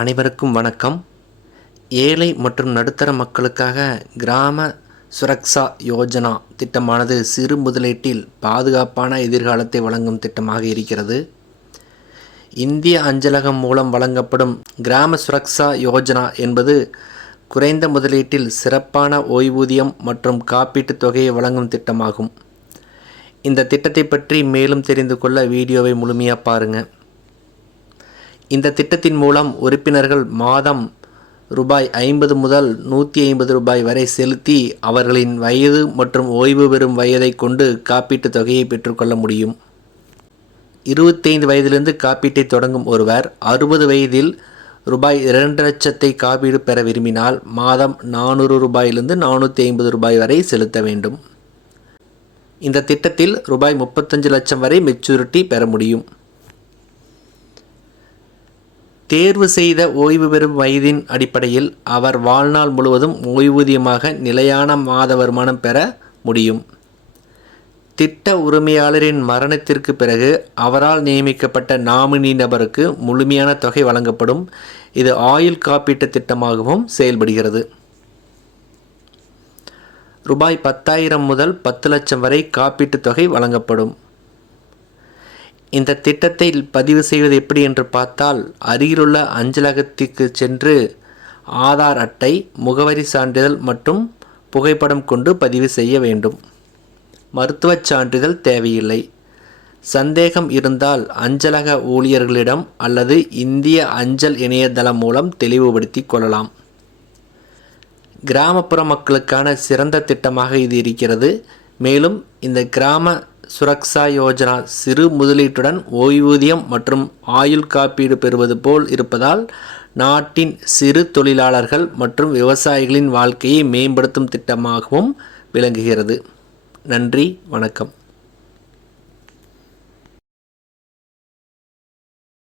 அனைவருக்கும் வணக்கம். ஏழை மற்றும் நடுத்தர மக்களுக்காக கிராம சுரக்ஷா யோஜனா திட்டமானது சிறு முதலீட்டில் பாதுகாப்பான எதிர்காலத்தை வழங்கும் திட்டமாக இருக்கிறது. இந்திய அஞ்சலகம் மூலம் வழங்கப்படும் கிராம சுரக்ஷா யோஜனா என்பது குறைந்த முதலீட்டில் சிறப்பான ஓய்வூதியம் மற்றும் காப்பீட்டுத் தொகையை வழங்கும் திட்டமாகும். இந்த திட்டத்தை பற்றி மேலும் தெரிந்து கொள்ள வீடியோவை முழுமையாக பாருங்கள். இந்த திட்டத்தின் மூலம் உறுப்பினர்கள் மாதம் ரூபாய் 50 முதல் 150 வரை செலுத்தி அவர்களின் வயது மற்றும் ஓய்வு பெறும் வயதை கொண்டு காப்பீட்டுத் தொகையை பெற்றுக்கொள்ள முடியும். 25 வயதிலிருந்து காப்பீட்டை தொடங்கும் ஒருவர் 60 வயதில் ரூபாய் 2 லட்சத்தை காப்பீடு பெற விரும்பினால் மாதம் 400 ரூபாயிலிருந்து 450 வரை செலுத்த வேண்டும். இந்த திட்டத்தில் ரூபாய் 35 லட்சம் வரை மெச்சூரிட்டி பெற முடியும். தேர்வு செய்த ஓய்வு பெறும் வயதின் அடிப்படையில் அவர் வாழ்நாள் முழுவதும் ஓய்வூதியமாக நிலையான மாத வருமானம் பெற முடியும். திட்ட உரிமையாளரின் மரணத்திற்கு பிறகு அவரால் நியமிக்கப்பட்ட நாமினி நபருக்கு முழுமையான தொகை வழங்கப்படும். இது ஆயுள் காப்பீட்டு திட்டமாகவும் செயல்படுகிறது. ரூபாய் 10,000 முதல் 10 லட்சம் வரை காப்பீட்டுத் தொகை வழங்கப்படும். இந்த திட்டத்தை பதிவு செய்வது எப்படி என்று பார்த்தால், அருகிலுள்ள அஞ்சலகத்திற்கு சென்று ஆதார் அட்டை, முகவரி சான்றிதழ் மற்றும் புகைப்படம் கொண்டு பதிவு செய்ய வேண்டும். மருத்துவச் சான்றிதழ் தேவையில்லை. சந்தேகம் இருந்தால் அஞ்சலக ஊழியர்களிடம் அல்லது இந்திய அஞ்சல் இணையதளம் மூலம் தெளிவுபடுத்தி கொள்ளலாம். கிராமப்புற மக்களுக்கான சிறந்த திட்டமாக இது இருக்கிறது. மேலும் இந்த கிராம சுரக்ஷா யோஜனா சிறு முதலீட்டுடன் ஓய்வூதியம் மற்றும் ஆயுள் காப்பீடு பெறுவது போல் இருப்பதால் நாட்டின் சிறு தொழிலாளர்கள் மற்றும் விவசாயிகளின் வாழ்க்கையை மேம்படுத்தும் திட்டமாகவும் விளங்குகிறது. நன்றி, வணக்கம்.